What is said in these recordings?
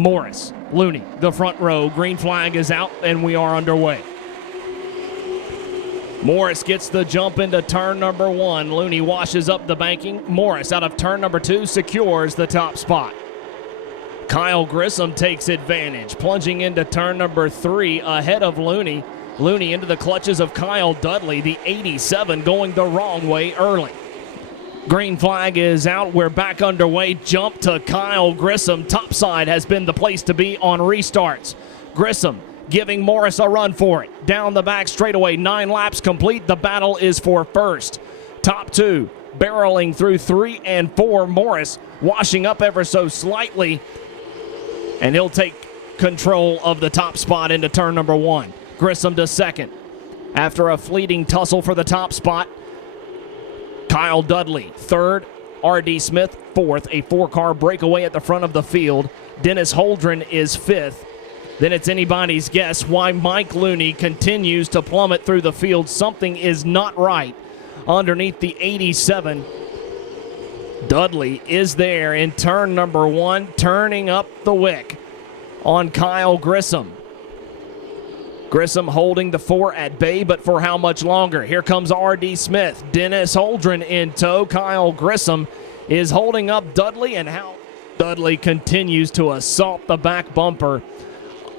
Morris, Looney, the front row. Green flag is out, and we are underway. Morris gets the jump into turn number 1. Looney washes up the banking. Morris out of turn number 2 secures the top spot. Kyle Grissom takes advantage, plunging into turn number 3 ahead of Looney. Looney into the clutches of Kyle Dudley, the 87, going the wrong way early. Green flag is out. We're back underway. Jump to Kyle Grissom. Topside has been the place to be on restarts. Grissom giving Morris a run for it. Down the back straightaway, 9 laps complete. The battle is for first. Top 2 barreling through 3 and 4. Morris washing up ever so slightly, and he'll take control of the top spot into turn number 1. Grissom to second. After a fleeting tussle for the top spot, Kyle Dudley third, R.D. Smith fourth, a 4-car breakaway at the front of the field. Dennis Holdren is 5th. Then it's anybody's guess why Mike Looney continues to plummet through the field. Something is not right underneath the 87. Dudley is there in turn number 1, turning up the wick on Kyle Grissom. Grissom holding the 4 at bay, but for how much longer? Here comes R.D. Smith. Dennis Holdren in tow. Kyle Grissom is holding up Dudley, and how Dudley continues to assault the back bumper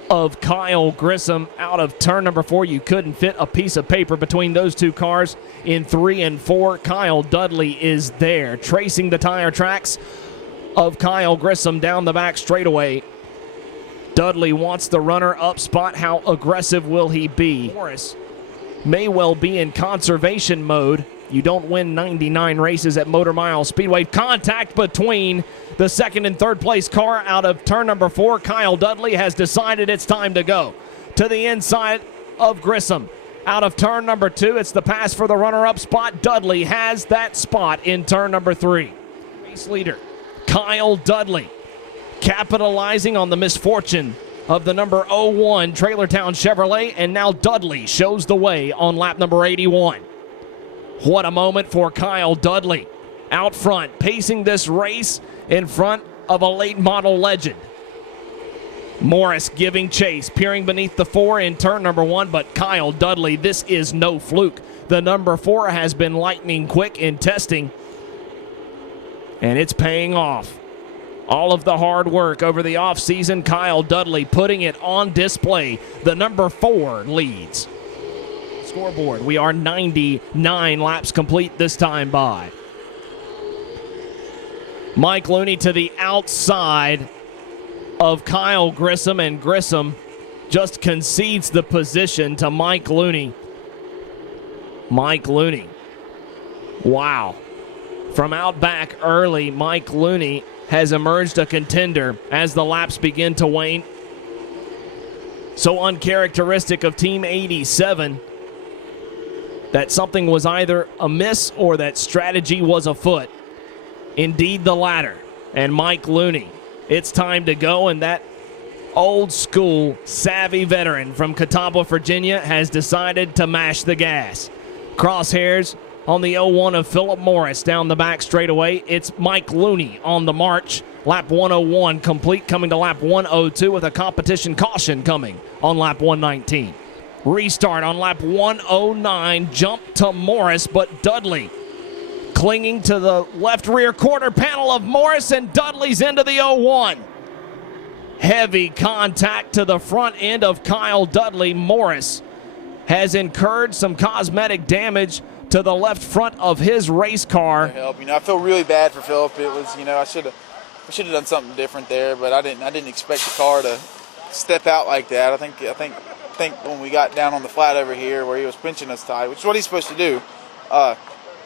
of Kyle Grissom out of turn number 4. You couldn't fit a piece of paper between those two cars in 3 and 4. Kyle Dudley is there, tracing the tire tracks of Kyle Grissom down the back straightaway. Dudley wants the runner-up spot. How aggressive will he be? Morris may well be in conservation mode. You don't win 99 races at Motor Mile Speedway. Contact between the second and third place car out of turn number 4. Kyle Dudley has decided it's time to go to the inside of Grissom. Out of turn number 2, it's the pass for the runner-up spot. Dudley has that spot in turn number 3. Race leader, Kyle Dudley, capitalizing on the misfortune of the number 01 Trailertown Chevrolet, and now Dudley shows the way on lap number 81. What a moment for Kyle Dudley. Out front, pacing this race in front of a late model legend. Morris giving chase, peering beneath the 4 in turn number 1, but Kyle Dudley, this is no fluke. The number 4 has been lightning quick in testing, and it's paying off. All of the hard work over the offseason, Kyle Dudley putting it on display. The number 4 leads. Scoreboard, we are 99 laps complete this time by. Mike Looney to the outside of Kyle Grissom, and Grissom just concedes the position to Mike Looney. Mike Looney, wow. From out back early, Mike Looney has emerged a contender as the laps begin to wane. So uncharacteristic of Team 87 that something was either amiss or that strategy was afoot. Indeed the latter. And Mike Looney, it's time to go, and that old school savvy veteran from Catawba, Virginia has decided to mash the gas. Crosshairs on the 01 of Philip Morris down the back straightaway. It's Mike Looney on the march. Lap 101 complete, coming to lap 102 with a competition caution coming on lap 119. Restart on lap 109, jump to Morris, but Dudley clinging to the left rear quarter panel of Morris, and Dudley's into the 01. Heavy contact to the front end of Kyle Dudley. Morris has incurred some cosmetic damage to the left front of his race car. Help. I feel really bad for Philip. It was, I should have done something different there, but I didn't expect the car to step out like that. I think when we got down on the flat over here where he was pinching us tight, which is what he's supposed to do,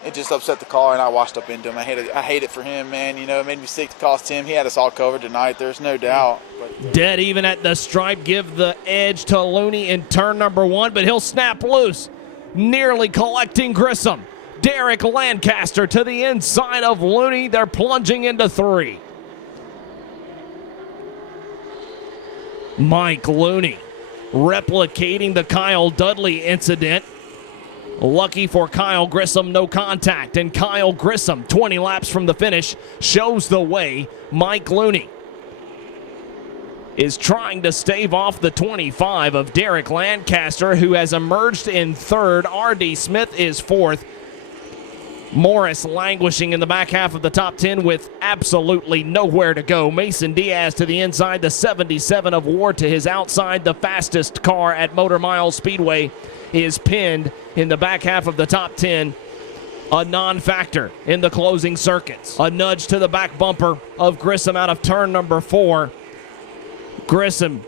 it just upset the car, and I washed up into him. I hate it for him, man. It made me sick to cost him. He had us all covered tonight. There's no doubt. But, dead even at the stripe, give the edge to Looney in turn number 1, but he'll snap loose, nearly collecting Grissom. Derek Lancaster to the inside of Looney. They're plunging into 3. Mike Looney replicating the Kyle Dudley incident. Lucky for Kyle Grissom, no contact, and Kyle Grissom, 20 laps from the finish, shows the way. Mike Looney is trying to stave off the 25 of Derek Lancaster, who has emerged in third. R.D. Smith is fourth. Morris languishing in the back half of the top 10 with absolutely nowhere to go. Mason Diaz to the inside, the 77 of Ward to his outside. The fastest car at Motor Mile Speedway is pinned in the back half of the top 10. A non-factor in the closing circuits. A nudge to the back bumper of Grissom out of turn number 4. Grissom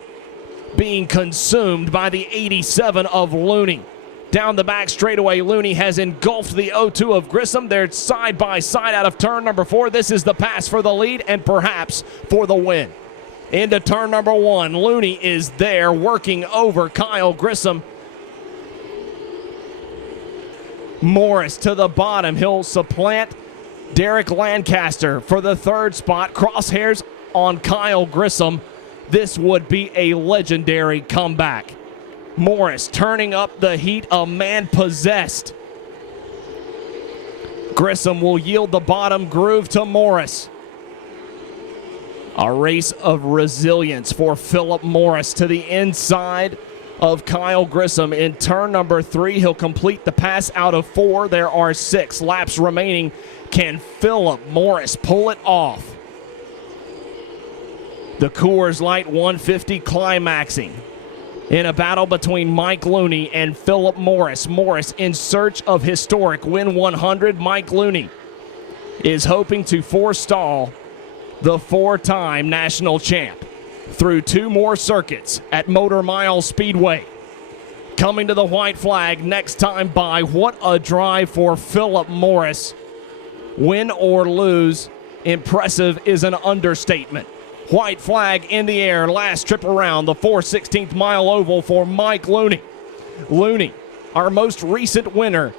being consumed by the 87 of Looney. Down the back straightaway, Looney has engulfed the 02 of Grissom. They're side by side out of turn number 4. This is the pass for the lead and perhaps for the win. Into turn number 1, Looney is there working over Kyle Grissom. Morris to the bottom. He'll supplant Derek Lancaster for the third spot. Crosshairs on Kyle Grissom. This would be a legendary comeback. Morris turning up the heat, a man possessed. Grissom will yield the bottom groove to Morris. A race of resilience for Philip Morris to the inside of Kyle Grissom. In turn number 3, he'll complete the pass out of 4. There are 6 laps remaining. Can Philip Morris pull it off? The Coors Light 150 climaxing in a battle between Mike Looney and Philip Morris. Morris in search of historic win 100. Mike Looney is hoping to forestall the 4-time national champ through 2 more circuits at Motor Mile Speedway. Coming to the white flag next time by. What a drive for Philip Morris. Win or lose, impressive is an understatement. White flag in the air, last trip around the 4/16th mile oval for Mike Looney. Looney, our most recent winner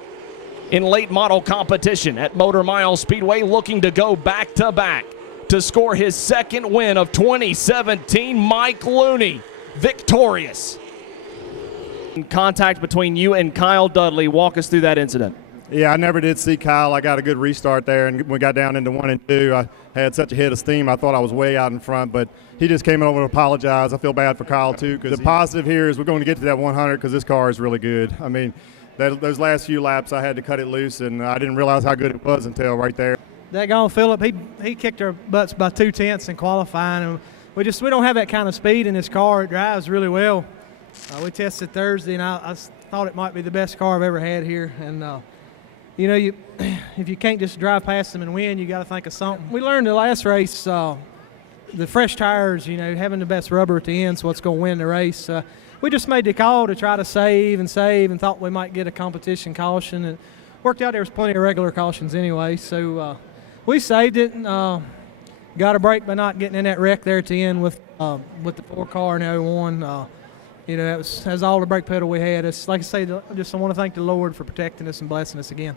in late model competition at Motor Mile Speedway, looking to go back-to-back to score his second win of 2017. Mike Looney, victorious. Contact between you and Kyle Dudley. Walk us through that incident. Yeah, I never did see Kyle. I got a good restart there, and we got down into 1 and 2. I had such a hit of steam, I thought I was way out in front, but he just came over to apologize. I feel bad for Kyle, too, because the positive here is we're going to get to that 100 because this car is really good. I memean, those last few laps, I had to cut it loose, and I didn't realize how good it was until right there. Daggone Phillip, he kicked our butts by 2/10 in qualifying, and we don't have that kind of speed in this car. It drives really well. We tested Thursday, and I thought it might be the best car I've ever had here, and if you can't just drive past them and win, you got to think of something. We learned the last race, the fresh tires, having the best rubber at the end is what's going to win the race. We just made the call to try to save and thought we might get a competition caution. And worked out there was plenty of regular cautions anyway, so we saved it and got a break by not getting in that wreck there at the end with the 4 car and the 01. That was all the brake pedal we had. It's like I say, I just want to thank the Lord for protecting us and blessing us again.